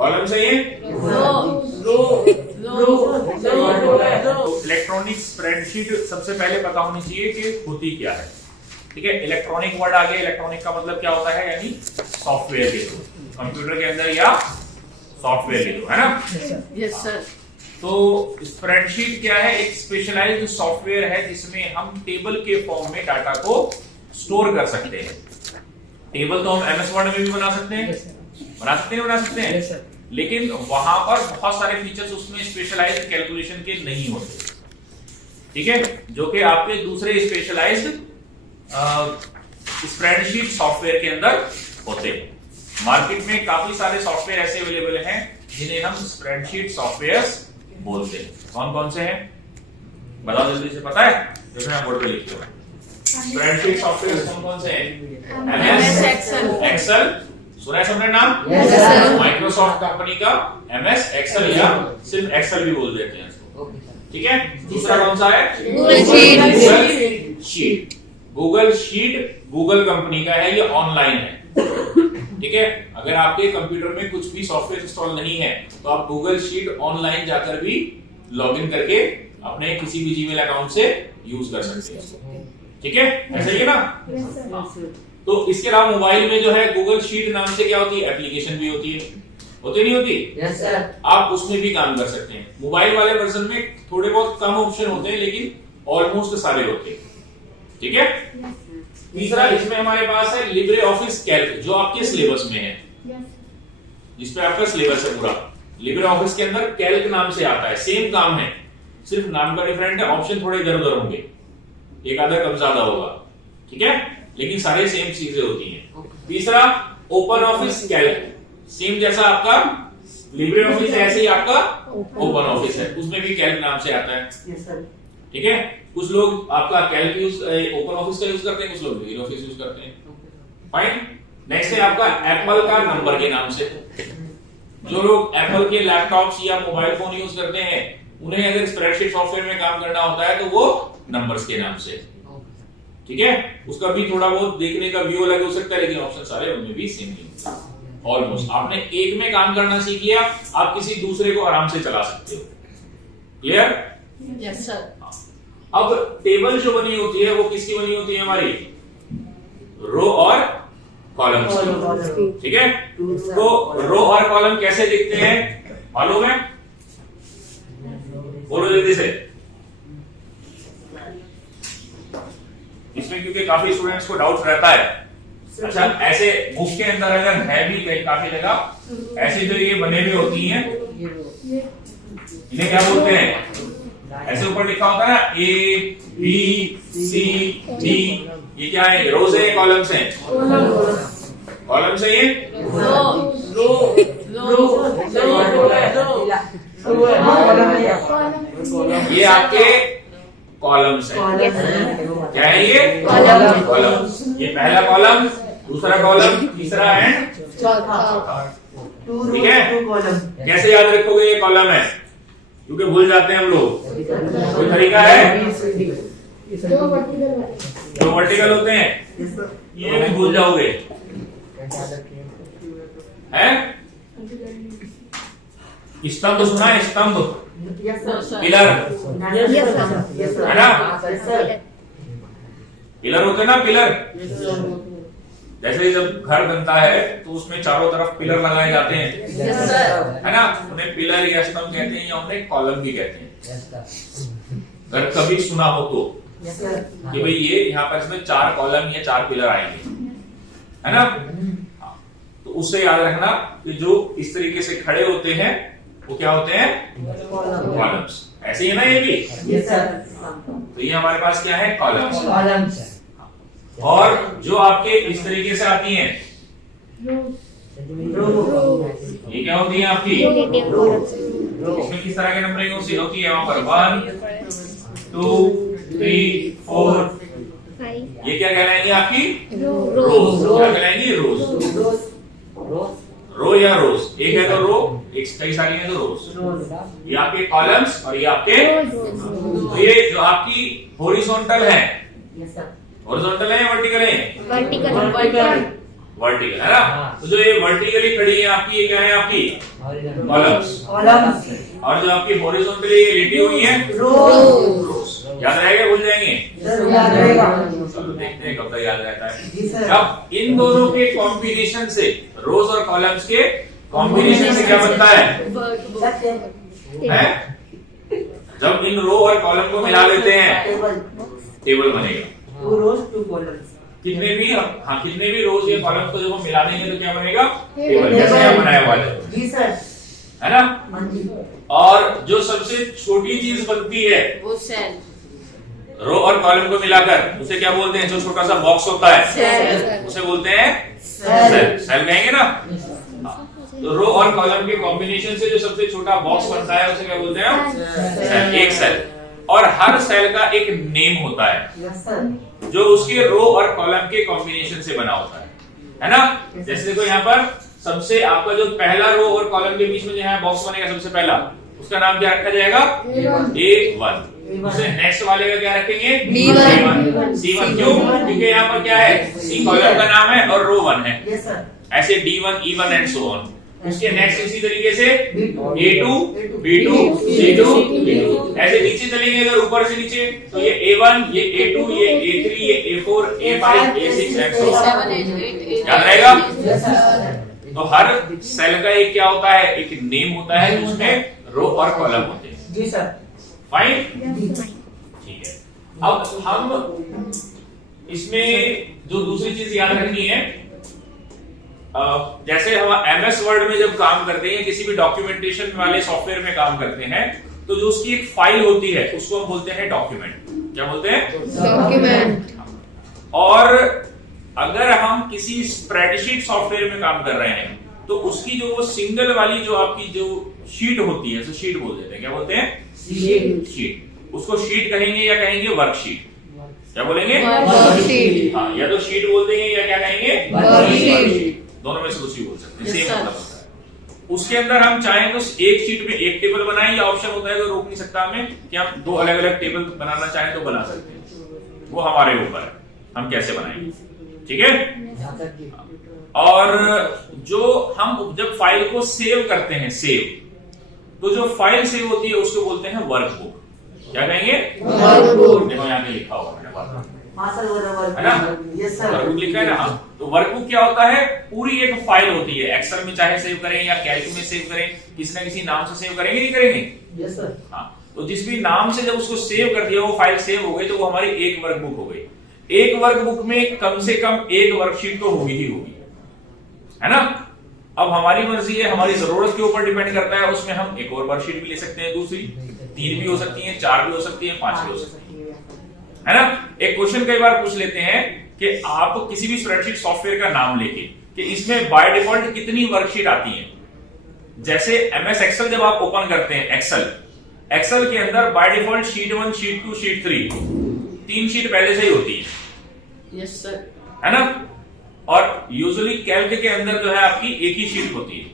Column सही है। Electronic spreadsheet सबसे पहले पता होनी चाहिए कि होती क्या है। ठीक है, इलेक्ट्रॉनिक वर्ड आ गया। इलेक्ट्रॉनिक का मतलब क्या होता है, यानी सॉफ्टवेयर के थ्रू, कंप्यूटर के अंदर या सॉफ्टवेयर के थ्रू, है ना। Yes sir. तो स्प्रेडशीट क्या है, एक स्पेशलाइज्ड सॉफ्टवेयर है जिसमें हम टेबल के फॉर्म में डाटा को स्टोर कर सकते हैं। टेबल तो हम एमएस वर्ड में भी बना सकते हैं, बना सकते हैं, लेकिन वहां पर बहुत सारे फीचर्स उसमें स्पेशलाइज्ड कैलकुलेशन के नहीं होते। ठीक है, जो कि आपके दूसरे स्पेशलाइज्ड स्प्रेडशीट सॉफ्टवेयर के अंदर होते हैं। मार्केट में काफी सारे सॉफ्टवेयर ऐसे अवेलेबल हैं जिन्हें हम स्प्रेडशीट सॉफ्टवेयर्स बोलते हैं। कौन कौन से हैं बताओ जल्दी से, पता है? देखो मैं बोर्ड पे लिखता हूं। स्प्रेडशीट सॉफ्टवेयर कौन कौन से हैं? एमएस एक्सेल, सुना है सबने नाम? माइक्रोसॉफ्ट कंपनी का एमएस एक्सेल, या सिर्फ एक्सेल भी बोल देते हैं इसको। ठीक है, दूसरा कौन सा है? Google sheet. Google sheet Google company का है, ये ऑनलाइन है। ठीक है, अगर आपके कंप्यूटर में कुछ भी सॉफ्टवेयर इंस्टॉल नहीं है तो आप गूगल शीट ऑनलाइन जाकर भी लॉगिन करके अपने किसी भी जीमेल अकाउंट से यूज कर सकते हैं। ठीक है, ऐसा ही है ना। तो इसके अलावा मोबाइल में जो है गूगल शीट नाम से क्या होती है, एप्लीकेशन भी होती है, होती नहीं होती? Yes sir. आप उसमें भी काम कर सकते हैं। मोबाइल वाले वर्जन में थोड़े बहुत कम ऑप्शन होते हैं, लेकिन ऑलमोस्ट सारे होते हैं। ठीक है। तीसरा इसमें हमारे पास है लिब्रे ऑफिस कैल्क, जो आपके सिलेबस में है, जिसपे आपका सिलेबस है पूरा। लिब्रे ऑफिस के अंदर कैल्क नाम से आता है, सेम काम है, सिर्फ नाम का डिफरेंट है, ऑप्शन थोड़े इधर उधर होंगे, एक आधा कम ज्यादा होगा। ठीक है, लेकिन सारे सेम चीजें होती हैं। तीसरा ओपन ऑफिस कैल्क, सेम जैसा आपका लिब्रे ऑफिस है ऐसे ही आपका ओपन ऑफिस है, उसमें भी कैल्क नाम से आता है। ठीक है, कुछ लोग आपका कैल्क यूज ओपन ऑफिस का यूज करते हैं, कुछ लोग लिब्रे ऑफिस यूज करते हैं। फाइन। नेक्स्ट है आपका एप्पल का नंबर के नाम से। जो लोग एप्पल के लैपटॉप्स या मोबाइल फोन यूज करते हैं, उन्हें अगर स्प्रेडशीट सॉफ्टवेयर में काम करना होता है तो वो नंबर्स के नाम से। ठीक है, उसका भी थोड़ा बहुत देखने का व्यू अलग हो सकता है, लेकिन ऑप्शन सारे उनमें भी सेम ही ऑलमोस्ट। आपने एक में काम करना सीख लिया, आप किसी दूसरे को आराम से चला सकते हो। क्लियर? Yes sir. अब टेबल जो बनी होती है वो किसकी बनी होती है, हमारी रो और कॉलम की। ठीक है, तो रो और कॉलम कैसे दिखते हैं मालूम है? बोलो जल्दी से। इसमें क्योंकि काफी स्टूडेंट्स को डाउट रहता है। अच्छा, ऐसे बुक के अंदर अगर है भी कहीं काफी जगह ऐसे जो ये बने हुए होती हैं, इन्हें क्या बोलते हैं? ऐसे ऊपर लिखा होता है ना, ए बी सी डी, ये क्या है? रोज है, कॉलम्स हैं? कॉलम्स है ये। ये आपके कॉलम्स हैं। क्या है ये? कॉलम्स। ये पहला कॉलम, दूसरा कॉलम, तीसरा एंड चौथा। ठीक है, कैसे याद रखोगे ये कॉलम है? क्योंकि भूल जाते हैं हम लोग। कोई तरीका है? जो वर्टिकल होते हैं ये भी भूल जाओगे, है? स्तंभ सुना है? स्तंभ, पिलर, है ना? पिलर होते हैं ना, पिलर। जैसे जब घर बनता है तो उसमें चारों तरफ पिलर लगाए जाते हैं, है ना? उन्हें पिलर या स्तंभ कहते हैं, या उन्हें कॉलम भी कहते हैं। अगर कभी सुना हो तो कि भाई ये यहाँ पर इसमें 4 कॉलम या 4 पिलर आएंगे, है ना? तो उससे याद रखना कि जो इस तरीके से खड़े होते हैं वो क्या होते हैं? कॉलम्स। ऐसे ही है ना ये भी? तो ये हमारे पास क्या है? कॉलम्स। और जो आपके इस तरीके से आती हैं, ये क्या होती है आपकी? इसमें किस तरह की नंबरिंग होती है? वहां पर 1 2 3 4, ये क्या कहलाएंगी आपकी? रोज। क्या कहलाएंगी? रोज। रो या रोज, एक है तो रो, एक कई सारी है तो रोज। ये आपके कॉलम्स और ये आपके, तो ये जो आपकी हॉरिजॉन्टल है, हॉरिजॉन्टल है या वर्टिकल है? वर्टिकल है ना। तो जो ये वर्टिकली खड़ी है आपकी, ये क्या है आपकी कॉलम्स, और जो आपकी हॉरिजॉन्टली लेटी हुई है रोज। याद रहेगा, भूल जाएंगे? चलो देखते हैं कब तक याद रहता है। अब इन दोनों के कॉम्बिनेशन से, रोज और कॉलम्स के कॉम्बिनेशन से क्या बनता है? जब इन रो और कॉलम को मिला लेते हैं टेबल बनेगा। कितने भी रोज या कॉलम को जब हम मिला देंगे तो क्या बनेगा? टेबल, जैसे यहाँ बनाया हुआ है ना। और जो सबसे छोटी चीज बनती है वो सेल, रो और कॉलम को मिलाकर, उसे क्या बोलते हैं? जो छोटा सा बॉक्स होता है उसे बोलते हैं सेल। सेल कहेंगे ना। तो रो और कॉलम के कॉम्बिनेशन से जो सबसे छोटा बॉक्स बनता है उसे क्या बोलते हैं? सेल। एक सेल। और हर सेल का एक नेम होता है जो उसके रो और कॉलम के कॉम्बिनेशन से बना होता है ना। जैसे देखो यहाँ पर सबसे आपका जो पहला रो और कॉलम के बीच में जो है बॉक्स बनेगा सबसे पहला, उसका नाम क्या रखा जाएगा? A1। उसे नेक्स्ट वाले का क्या रखेंगे? B1। C1 क्यों? क्योंकि यहाँ पर क्या है? C कॉलम का नाम है और रो 1 है। ऐसे D1, E1 and so on. उसके नेक्स्ट इसी तरीके से A2, B2, C2, D2। ऐसे नीचे चलेंगे अगर ऊपर से नीचे तो ये A1, ये A2, ये A3, ये A4, A5, A6 and so on. याद रहेगा? तो हर सेल का एक क्या होता है? एक नेम होता है जिसमें रो और कॉलम होते हैं। जी सर। फाइन, ठीक है। अब हम इसमें जो दूसरी चीज याद रखनी है, जैसे हम MS वर्ड में जब काम करते हैं, किसी भी डॉक्यूमेंटेशन वाले सॉफ्टवेयर में काम करते हैं, तो जो उसकी एक फाइल होती है उसको हम बोलते हैं डॉक्यूमेंट। क्या बोलते हैं? डॉक्यूमेंट। और अगर हम किसी स्प्रेडशीट सॉफ्टवेयर में काम कर रहे हैं तो उसकी जो वो सिंगल वाली जो आपकी जो शीट होती है, तो शीट बोल देते हैं। क्या बोलते हैं? शीट। उसको शीट कहेंगे या कहेंगे वर्कशीट? क्या बोलेंगे? वर्कशीट। हाँ, या तो शीट बोल देंगे या क्या कहेंगे? वर्कशीट। दोनों में से कुछ ही बोल सकते हैं, सेम मतलब होता है। उसके अंदर हम चाहें तो एक शीट में एक टेबल बनाएं, या ऑप्शन होता है तो रोक नहीं सकता हमें कि हम दो अलग अलग टेबल बनाना चाहें तो बना सकते हैं। वो हमारे ऊपर है, हम कैसे बनाएंगे। ठीक है। और जो हम जब फाइल को सेव करते हैं, तो जो फाइल सेव होती है उसको बोलते हैं वर्कबुक। क्या कहेंगे? वर्कबुक। देखो यहाँ पे लिखा हुआ है वर्कबुक, है ना? वर्कबुक लिखा है ना। हाँ, तो वर्कबुक क्या होता है? पूरी एक फाइल होती है। एक्सेल में चाहे सेव करें या कैल्क में सेव करें, किसी ना किसी नाम से सेव करेंगे, नहीं करेंगे? Yes sir. हाँ, तो जिस भी नाम से जब उसको सेव कर दिया, वो फाइल सेव हो गई, तो वो हमारी एक वर्कबुक हो गई। एक वर्कबुक में कम से कम एक वर्कशीट तो होगी ही होगी, है ना। अब हमारी मर्जी है, हमारी जरूरत के ऊपर डिपेंड करता है। उसमें हम एक और वर्कशीट भी ले सकते हैं, दूसरी 3 भी हो सकती है, 4 भी हो सकती है, 5 भी हो सकती है ना। एक क्वेश्चन कई बार पूछ लेते हैं कि आप किसी भी स्प्रेडशीट सॉफ्टवेयर का नाम लेके कि इसमें बाय डिफॉल्ट कितनी वर्कशीट आती है। जैसे MS एक्सेल जब आप ओपन करते हैं, एक्सेल के अंदर by default sheet 1, sheet 2, sheet 3, 3 sheet पहले से ही होती है। Yes sir. है ना। और यूजुअली कैल्क के अंदर जो है आपकी एक ही शीट होती है।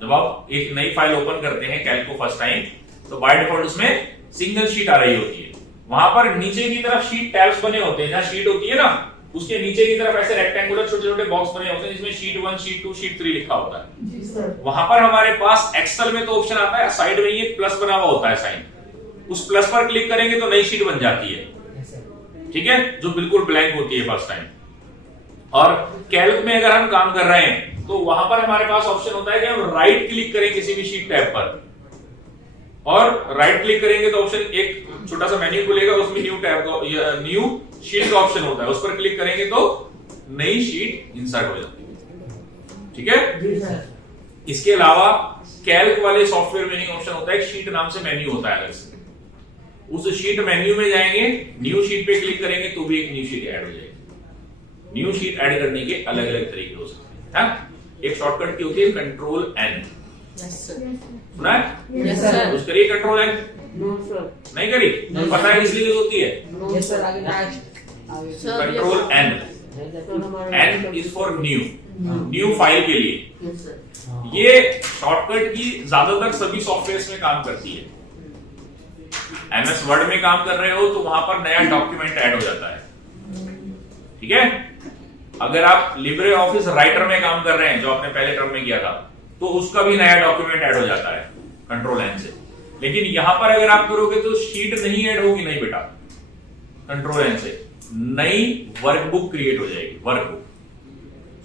जब आप एक नई फाइल ओपन करते हैं कैल्क को फर्स्ट टाइम, तो बाय डिफॉल्ट उसमें सिंगल शीट आ रही होती है। वहां पर नीचे की तरफ शीट टैब्स बने होते हैं, जहां शीट होती है ना, उसके नीचे की तरफ ऐसे रेक्टेंगुलर छोटे छोटे बॉक्स बने होते हैं जिसमें शीट 1, शीट 2, शीट 3 लिखा होता है। वहां पर हमारे पास एक्सेल में तो ऑप्शन आता है, साइड में ये प्लस बना हुआ होता है साइन, उस प्लस पर क्लिक करेंगे तो नई शीट बन जाती है। ठीक है, जो बिल्कुल ब्लैंक होती है फर्स्ट टाइम। और कैल्क में अगर हम काम कर रहे हैं तो वहां पर हमारे पास ऑप्शन होता है कि हम राइट क्लिक करें किसी भी शीट टैब पर, और राइट क्लिक करेंगे तो ऑप्शन एक छोटा सा मेन्यू खुलेगा, उसमें न्यू टैब न्यू शीट का ऑप्शन होता है, उस पर क्लिक करेंगे तो नई शीट इंसर्ट हो जाती है। ठीक है। इसके अलावा कैल्क वाले सॉफ्टवेयर में नहीं ऑप्शन होता है, एक शीट नाम से मेन्यू होता है अलग से। उस शीट मेन्यू में जाएंगे, न्यू शीट पे क्लिक करेंगे तो भी एक न्यू शीट ऐड हो जाएगी। न्यू शीट ऐड करने के अलग अलग तरीके हो सकते हैं। एक शॉर्टकट की होती है कंट्रोल N। सुना है? Yes sir. यूज करिए कंट्रोल N। नहीं करी? पता है इसलिए यूज होती है control N। N is for new file के लिए। ये शॉर्टकट की ज्यादातर सभी सॉफ्टवेयर में काम करती है। MS वर्ड में काम कर रहे हो तो वहां पर नया डॉक्यूमेंट ऐड हो जाता है। ठीक है। अगर आप लिब्रे ऑफिस राइटर में काम कर रहे हैं, जो आपने पहले टर्म में किया था, तो उसका भी नया डॉक्यूमेंट ऐड हो जाता है कंट्रोल एन से। लेकिन यहां पर अगर आप करोगे तो शीट नहीं ऐड होगी, नहीं बेटा, कंट्रोल एन से नई वर्कबुक क्रिएट हो जाएगी, वर्कबुक,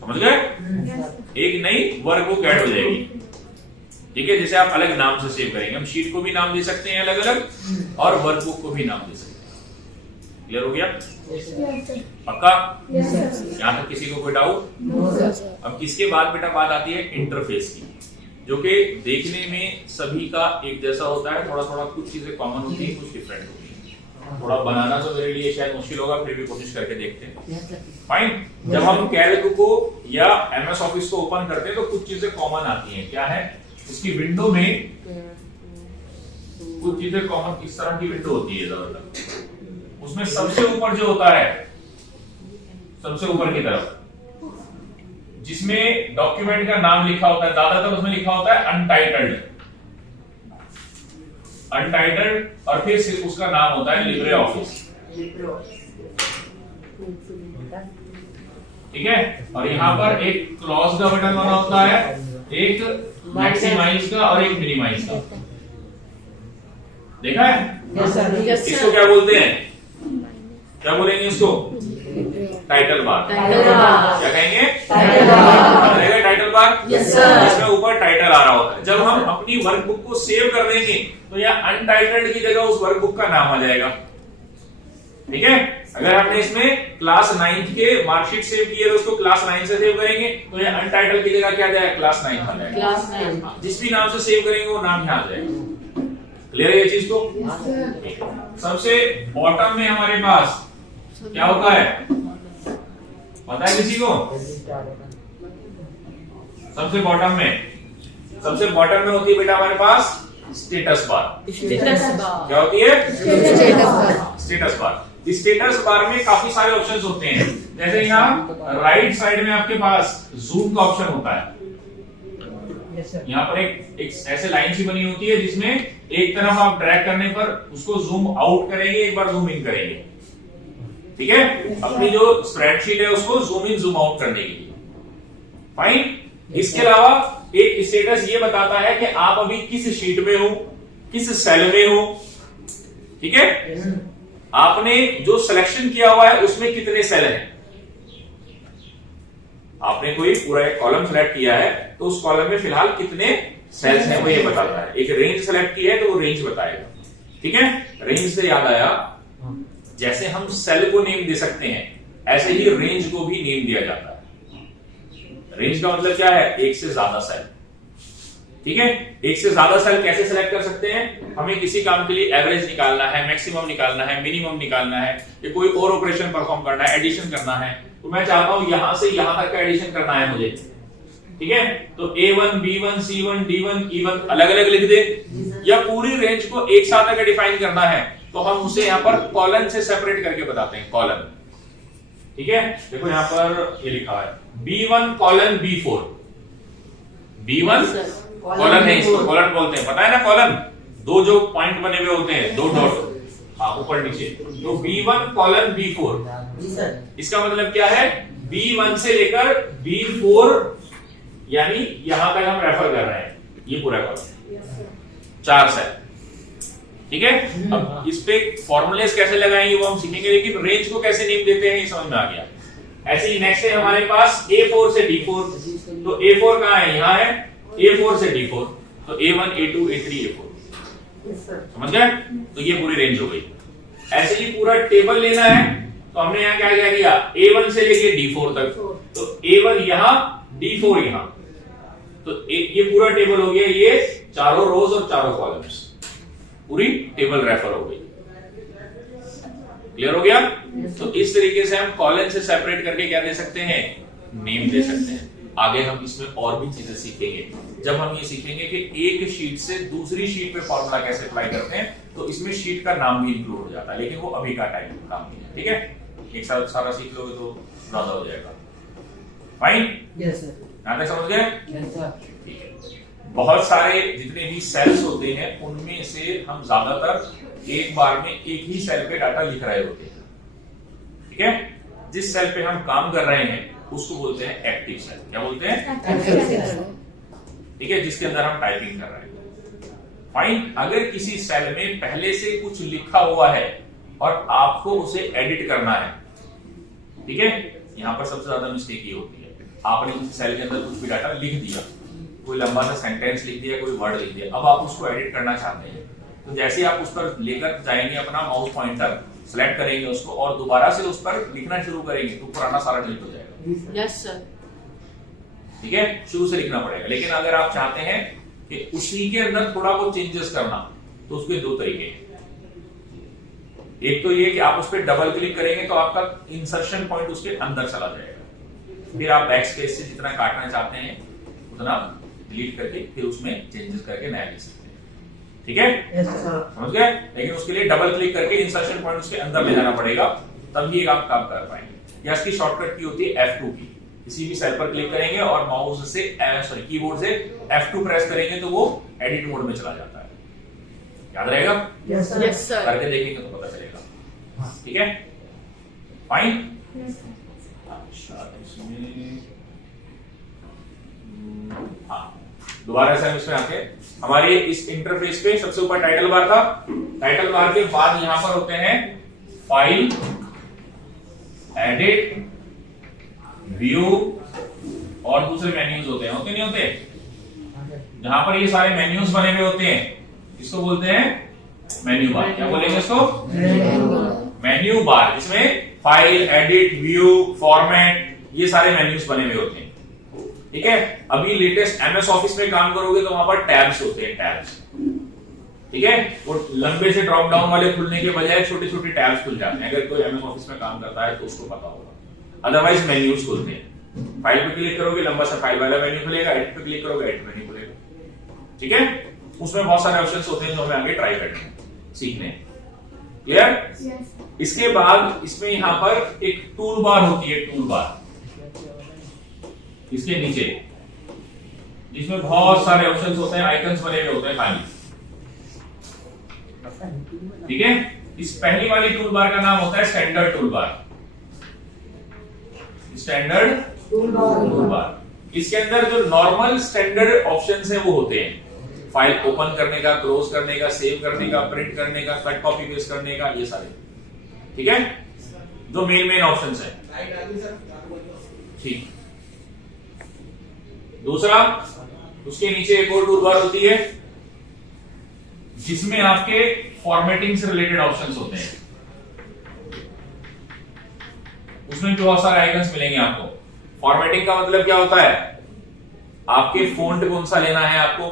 समझ गए? एक नई वर्कबुक ऐड हो जाएगी, ठीक है, जिसे आप अलग नाम से सेव करेंगे। हम शीट को भी नाम दे सकते हैं अलग अलग, और वर्कबुक को भी नाम दे सकते हैं। क्लियर हो गया? पक्का? यहां तक किसी को कोई डाउट? अब इसके बाद बेटा बात आती है इंटरफेस की, जो कि देखने में सभी का एक जैसा होता है, थोड़ा थोड़ा कुछ चीजें कॉमन होती है, कुछ डिफरेंट होती है। थोड़ा बनाना तो मेरे लिए शायद मुश्किल होगा, फिर भी कोशिश करके देखते हैं। फाइन। जब हम कैल्क को या एमएस ऑफिस को ओपन करते हैं तो कुछ चीजें कॉमन आती हैं। क्या है? उसकी विंडो में कुछ चीजें कॉमन इस तरह की विंडो होती है ज्यादातर। उसमें सबसे ऊपर जो होता है, सबसे ऊपर की तरफ जिसमें डॉक्यूमेंट का नाम लिखा होता है, ज्यादातर उसमें लिखा होता है अनटाइटल्ड, अनटाइटल्ड, और फिर सिर्फ उसका नाम होता है लिब्रे ऑफिस। ठीक है? और यहाँ पर एक क्लोज का बटन बना होता है, एक मैक्सिमाइज का और एक मिनिमाइज का। देखा है? इसको क्या बोलते हैं? क्या बोलेंगे इसको? Title bar. क्या कहेंगे? Title bar. जिसमें ऊपर टाइटल आ रहा होता है। जब हम अपनी वर्कबुक को सेव कर देंगे तो यह अनटाइटल्ड की जगह उस वर्कबुक का नाम आ जाएगा। ठीक है? अगर हमने इसमें क्लास 9 के मार्कशीट सेव की है तो उसको क्लास 9 से सेव करेंगे, तो यह अनटाइटल्ड की जगह क्या आ जाएगा? क्लास 9 आ जाएगा। क्लास 9 जिस भी नाम से सेव करेंगे वो नाम यहाँ आ जाएगा। क्लियर है ये चीज को? सबसे बॉटम में हमारे पास क्या होता है, पता है किसी को? सबसे बॉटम में होती है बेटा हमारे पास स्टेटस बार। क्या होती है? Status bar. स्टेटस बार में काफी सारे ऑप्शंस होते हैं। जैसे यहाँ राइट साइड में आपके पास जूम का ऑप्शन होता है। यहाँ पर एक ऐसे लाइन सी बनी होती है जिसमें एक तरफ आप ड्रैग करने पर उसको जूम आउट करेंगे, एक बार जूम इन करेंगे। ठीक है? अपनी जो स्प्रेडशीट है उसको जूम इन जूम आउट करने के लिए। फाइन। इसके अलावा एक स्टेटस ये बताता है कि आप अभी किस शीट में हो, किस सेल में हो। ठीक है? आपने जो सिलेक्शन किया हुआ है उसमें कितने सेल हैं। आपने कोई पूरा एक कॉलम सेलेक्ट किया है तो उस कॉलम में फिलहाल कितने सेल्स हैं वो ये बताता है। एक रेंज सेलेक्ट किया है तो वो रेंज बताएगा। ठीक है? रेंज से याद आया, जैसे हम सेल को नेम दे सकते हैं ऐसे ही रेंज को भी नेम दिया जाता है। रेंज का मतलब क्या है? एक से ज्यादा सेल। ठीक है? एक से ज्यादा सेल कैसे सेलेक्ट कर सकते हैं? हमें किसी काम के लिए एवरेज निकालना है, मैक्सिमम निकालना है, मिनिमम निकालना है, या कोई और ऑपरेशन परफॉर्म करना है, एडिशन करना है, तो मैं चाहता हूं यहां से यहां तक का एडिशन करना है मुझे। ठीक है? तो A1, B1, C1, D1, E1 अलग अलग लिख दे, या पूरी रेंज को एक साथ अगर डिफाइन करना है तो हम उसे यहां पर कॉलन से सेपरेट करके बताते हैं, कॉलन। ठीक है? देखो यहां पर ये लिखा है B1 colon B4। B1 colon है, इसको कॉलन बोलते हैं, पता है ना? कॉलन दो जो पॉइंट बने हुए होते हैं, दो डॉट, हाँ, ऊपर नीचे। तो B1 कॉलन B4। इसका मतलब क्या है? B1 से लेकर B4 यानी यहां तक हम रेफर कर रहे हैं, ये पूरा कॉलम 4 सेल। ठीक है? अब इस पे फॉर्मूलेस कैसे लगाएंगे वो हम सीखेंगे, लेकिन रेंज को कैसे नेम देते हैं ये समझ में आ गया। ऐसे ही नेक्स्ट है हमारे पास A4 से D4। तो A4 कहां है? यहां है। A4 से D4 तो A1, A2, A3, A4। समझ गए? तो ये पूरी रेंज हो गई। ऐसे ही पूरा टेबल लेना है तो हमने यहां क्या क्या किया? A1 से लेके D4 तक। तो A1 यहां, D4 यहां, तो ये पूरा टेबल हो गया। ये चारों रोज और चारों कॉलम्स, पूरी टेबल रेफर हो गई। क्लियर हो गया? तो इस तरीके से हम कॉलन से सेपरेट करके क्या दे सकते हैं? नेम दे सकते हैं। आगे हम इसमें और भी चीजें सीखेंगे। जब हम ये सीखेंगे कि एक शीट से दूसरी शीट पे फॉर्मूला कैसे अप्लाई करते हैं, तो इसमें शीट का नाम भी इंक्लूड हो जाता है, लेकिन वो अभी का टाइम काम नहीं है। ठीक है? एक साथ सारा सीख लोगे तो ज्यादा हो जाएगा। फाइन? Yes sir. यहां तक समझ गए? Yes sir. ठीक है। बहुत सारे जितने भी सेल्स होते हैं उनमें से हम ज्यादातर एक बार में एक ही सेल पे डाटा लिख रहे होते हैं। ठीक है? जिस सेल पे हम काम कर रहे हैं उसको बोलते हैं एक्टिव सेल। क्या बोलते हैं? Active cell. ठीक है, जिसके अंदर हम टाइपिंग कर रहे हैं। फाइन, अगर किसी सेल में पहले से कुछ लिखा हुआ है और आपको उसे एडिट करना है, ठीक है, यहां पर सबसे ज्यादा मिस्टेक ये होती है, आपने किसी सेल के अंदर कुछ भी डाटा लिख दिया, कोई लंबा सा सेंटेंस लिख दिया, कोई वर्ड लिख दिया, अब आप उसको एडिट करना चाहते हैं, तो जैसे आप उस पर लेकर जाएंगे अपना माउस पॉइंटर, सेलेक्ट करेंगे उसको और दोबारा से उस पर लिखना शुरू करेंगे तो पुराना सारा डिलीट हो जाएगा। Yes sir. ठीक है, शुरू से लिखना पड़ेगा। लेकिन अगर आप चाहते हैं कि उसी के अंदर थोड़ा बहुत चेंजेस करना, तो उसके दो तरीके हैं। एक तो ये कि आप उस पर डबल क्लिक करेंगे तो आपका इंसर्शन पॉइंट उसके अंदर चला जाएगा, फिर आप बैक स्पेस से जितना काटना चाहते हैं उतना डिलीट करके फिर उसमें चेंजेस करके नया लिख सकते हैं। ठीक है, समझ गए? लेकिन उसके लिए डबल क्लिक करके इंसर्शन पॉइंट उसके अंदर ले जाना पड़ेगा, तभी आप काम कर पाएंगे। या इसकी शॉर्टकट की होती है F2 की। किसी भी सेल पर क्लिक करेंगे और माउस से कीबोर्ड से F2 प्रेस करेंगे तो वो एडिट मोड में चला जाता है। याद रहेगा? Yes sir. करके देखेंगे तो पता चलेगा। ठीक है, फाइन। अच्छा, इसमें हाँ, दोबारा से हम इसमें आते हैं। हमारे इस इंटरफेस पे सबसे ऊपर टाइटल बार था, टाइटल बार के बाद यहां पर होते हैं फाइल, एडिट, व्यू और दूसरे मेन्यूज होते हैं, होते नहीं होते? जहां पर ये सारे मेन्यूज बने हुए होते हैं, इसको बोलते हैं मेन्यू बार। क्या बोलेंगे इसको? Menu bar. इसमें फाइल, एडिट, व्यू, फॉर्मेट, ये सारे मेन्यूज बने हुए होते हैं। ठीक है, अभी लेटेस्ट एमएस ऑफिस में काम करोगे तो वहां पर टैब्स होते हैं, टैब्स। ठीक है, वो लंबे से ड्रॉप डाउन वाले खुलने के बजाय छोटे छोटे टैब्स खुल जाते हैं। अगर कोई एमएस ऑफिस में काम करता है तो उसको पता होगा। अदरवाइज मेन्यूज खुलते हैं। फाइल पे क्लिक करोगे लंबा सा फाइल वाला मेन्यू खुलेगा, एडिट पे क्लिक करोगे एडिट मेन्यू खुलेगा। ठीक है, उसमें बहुत सारे ऑप्शंस होते हैं जो हमें आगे ट्राई करने हैं, सीखने हैं। क्लियर? इसके बाद इसमें यहां पर एक टूल बार होती है, टूल बार इसके नीचे, जिसमें बहुत सारे ऑप्शंस होते हैं, आइकन्स बने हुए होते हैं खाली। ठीक है, इस पहली वाली टूल बार का नाम होता है standard tool bar. Standard tool bar. इसके अंदर जो नॉर्मल स्टैंडर्ड ऑप्शंस हैं वो होते हैं, फाइल ओपन करने का, क्लोज करने का, सेव करने का, प्रिंट करने का, कट कॉपी पेस्ट करने का, ये सारे। ठीक है, जो मेन ऑप्शंस हैं। ठीक, दूसरा, उसके नीचे एक और टूल बार होती है जिसमें आपके फॉर्मेटिंग से रिलेटेड ऑप्शंस होते हैं। उसमें भी बहुत सारे आइकन्स मिलेंगे आपको। फॉर्मेटिंग का मतलब क्या होता है? आपके फॉन्ट कौन सा लेना है आपको,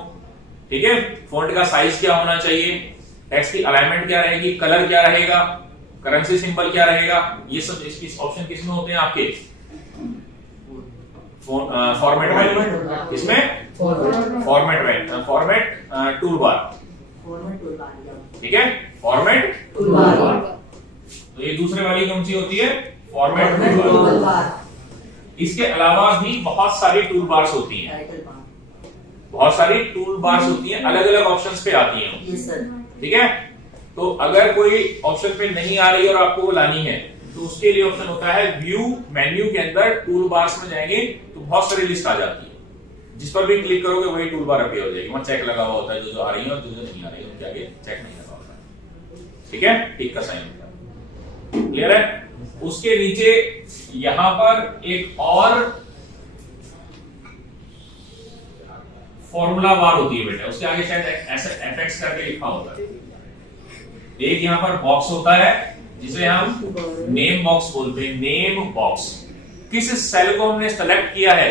ठीक है, फॉन्ट का साइज क्या होना चाहिए, टेक्स्ट की अलाइनमेंट क्या रहेगी, कलर क्या रहेगा, करेंसी सिंबल क्या रहेगा, ये सब इसकी ऑप्शन किसमें होते हैं आपके? फॉर्मेट में। इसमें फॉर्मेट टूल बार। ठीक है, फॉर्मेट टूल बार। तो ये दूसरे वाली कौन सी होती है? Format tool bar. इसके अलावा भी बहुत सारी टूल बार्स होती हैं, बहुत सारी टूल बार्स होती हैं, अलग अलग ऑप्शंस पे आती हैं। ठीक है, तो अगर कोई ऑप्शन पे नहीं आ रही और आपको वो लानी है तो उसके लिए ऑप्शन होता है व्यू। मेन्यू के अंदर टूल बार्स में जाएंगे तो बहुत सारी लिस्ट आ जाती है, जिस पर भी क्लिक करोगे वही टूल बार अपीयर हो जाएगी। वहां चेक लगा हुआ होता है, जो आ रही है और जो नहीं आ रही है उनके आगे चेक नहीं लगा होता है। ठीक है, टिक का साइन होता है। क्लियर है? उसके नीचे यहां पर एक और फॉर्मूला बार होती है बेटा, उसके आगे शायद ऐसे एफएक्स करके लिखा होता है। एक यहां पर बॉक्स होता है जिसे हम नेम बॉक्स बोलते हैं। नेम बॉक्स, किस सेल को हमने सेलेक्ट किया है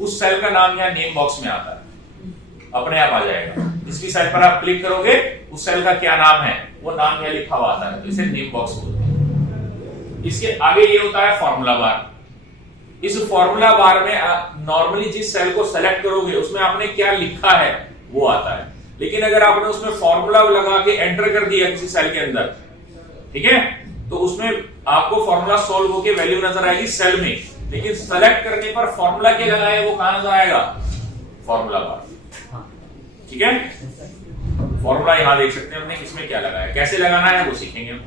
उस सेल का नाम यहाँ नेम बॉक्स में आता है, अपने आप आ जाएगा। जिस भी सेल पर आप क्लिक करोगे उस सेल का क्या नाम है वो नाम यहाँ लिखा हुआ आता है, तो इसे नेम बॉक्स बोलते हैं। इसके आगे ये होता है फॉर्मूला बार। इस फॉर्मूला बार में नॉर्मली जिस सेल को सेलेक्ट करोगे उसमें आपने क्या लिखा है वो आता है, लेकिन अगर आपने उसमें फॉर्मूला लगा के एंटर कर दिया किसी सेल के अंदर, ठीक है, तो उसमें आपको फॉर्मूला सॉल्व होके वैल्यू नजर आएगी सेल में, लेकिन सेलेक्ट करने पर फॉर्मूला क्या लगा है वो कहां नजर आएगा? Formula bar. ठीक है, फॉर्मूला यहां देख सकते हैं हमने किसमें क्या लगाया, कैसे लगाना है वो सीखेंगे हम।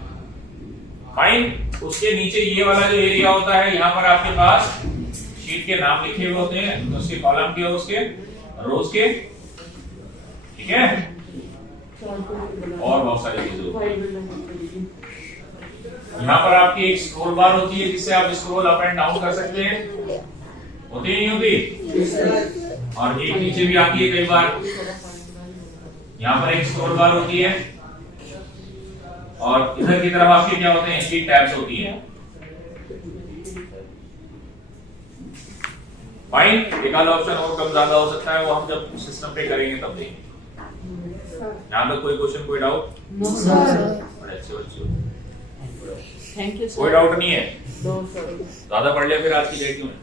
फाइन, उसके नीचे ये वाला जो एरिया होता है यहाँ पर आपके पास शीट के नाम लिखे हुए होते हैं, उसके कॉलम के, उसके रोज के, ठीक है, और बहुत सारी चीजें होती हैं। यहाँ पर आपकी एक स्क्रॉल बार होती है जिससे आप स्क्रॉल अप एंड डाउन कर सकते हैं, होती नहीं होती? और एक नीचे भी आती है कई बार, यहाँ पर एक स्क्रॉल बार होती है और इधर की तरफ आपके क्या होते हैं, शीट टैब्स होती है। फाइन, एक आधा ऑप्शन और कम ज्यादा हो सकता है, वो हम जब सिस्टम पे करेंगे तब देंगे। यहाँ तक कोई क्वेश्चन, कोई डाउट? बड़े अच्छे बच्चे हो, थैंक यू कोई डाउट नहीं है? सर। ज्यादा पढ़ लिया फिर आज की डेट में।